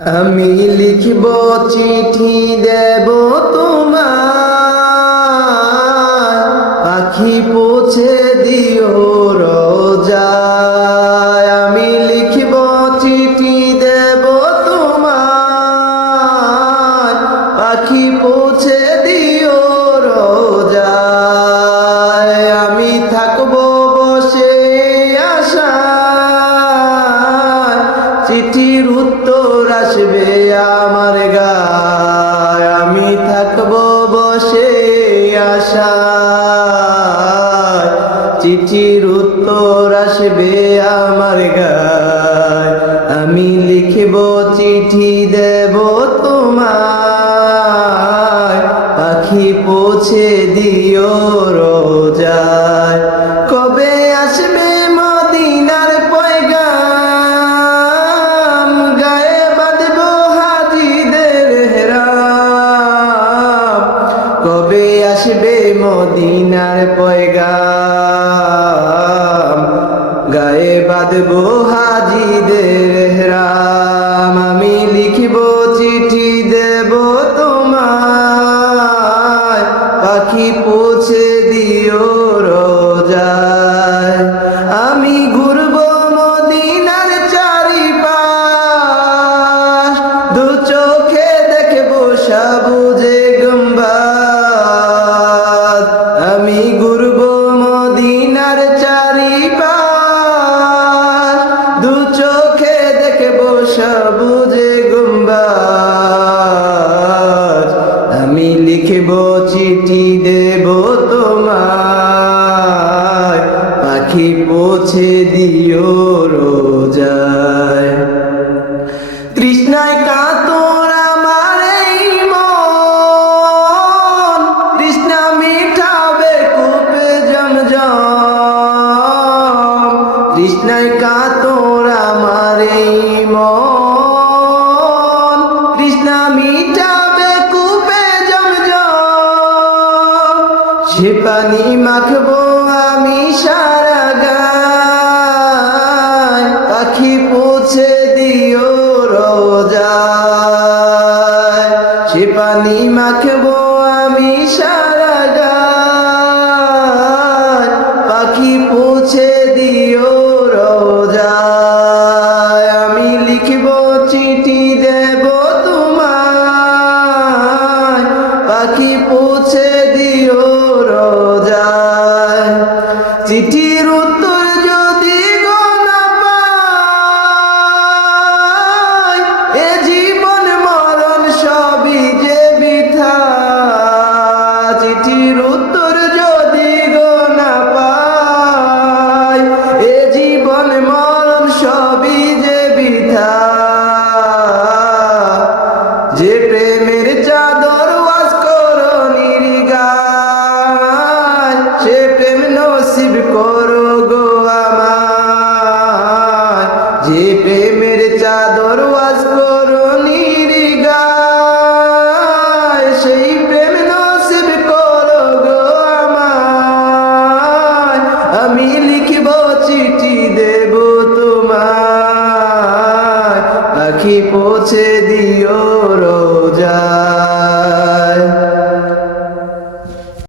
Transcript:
আমি লিখব চিঠি দেব তোমায়, পাখি পৌঁছে দিও রোজায়। আমি লিখব চিঠি দেব তোমায়, পাখি পৌঁছে দিও রোজায়। আমি থাকবো বসে আশায়, চিঠির উত্তর আসবে আমার গায়। আমি থাকবো বসে আশায়, চিঠির উত্তর আসবে আমার গায়। আমি লিখব চিঠি দেব তোমায়, পাখি পৌঁছে দিও রোজায়। কবে আসবে মদিনার পয়গাম, গায়ে বাঁধবো হাজিদের হেরাম। কবে আসবে মদিনার পয়গাম, গায়ে বাঁধবো হাজিদের হেরাম। আমি লিখব চিঠি দেব তোমায়, পাখি পৌঁছে দিও রোজায়। আমি ঘুরবো মদিনার চারিপাশ, দু চোখে দেখবো সবুজে গম্বাদ। আমি ঘুরবো মদিনার চারিপাশ, দু চোখে দেখবো সবুজে গম্বাদ। আমি লিখব চিঠি দেব তোমায়, পাখি পৌঁছে দিও রোজায়। তৃষ্ণায় কাতর আমার এই মন, তৃষ্ণা মিটাবে কূপে জমজম। তৃষ্ণায় কাতর আমার এই মন, তৃষ্ণা মিটাবে কূপে জমজম। সে পানি মাখবো আমি সারা গায়, পাখি পৌঁছে দিও রোজায়। সে পানি মাখবো আমি সারা গায়, পাখি পৌঁছে দিও রোজায়। আমি লিখব চিঠি দেব তোমায়, পাখি পৌঁছে দিও রোজায়। চিঠির উত্তর যদি গো না পাই, এ জীবন মরণ সবই যে বৃথা। চিঠির উত্তর যদি গো না পাই, এ জীবন মরণ সবই যে বৃথা। যে প্রেমের চাদর ওয়াজ করো নির্গায়, সে প্রেম নসিব করো গো আমায়। যে প্রেমের চাদর ওয়াজ করো নির্গায়, সেই প্রেম নসিব করো গো আমায়। আমি লিখব চিঠি দেব তোমায়, পাখি পৌঁছে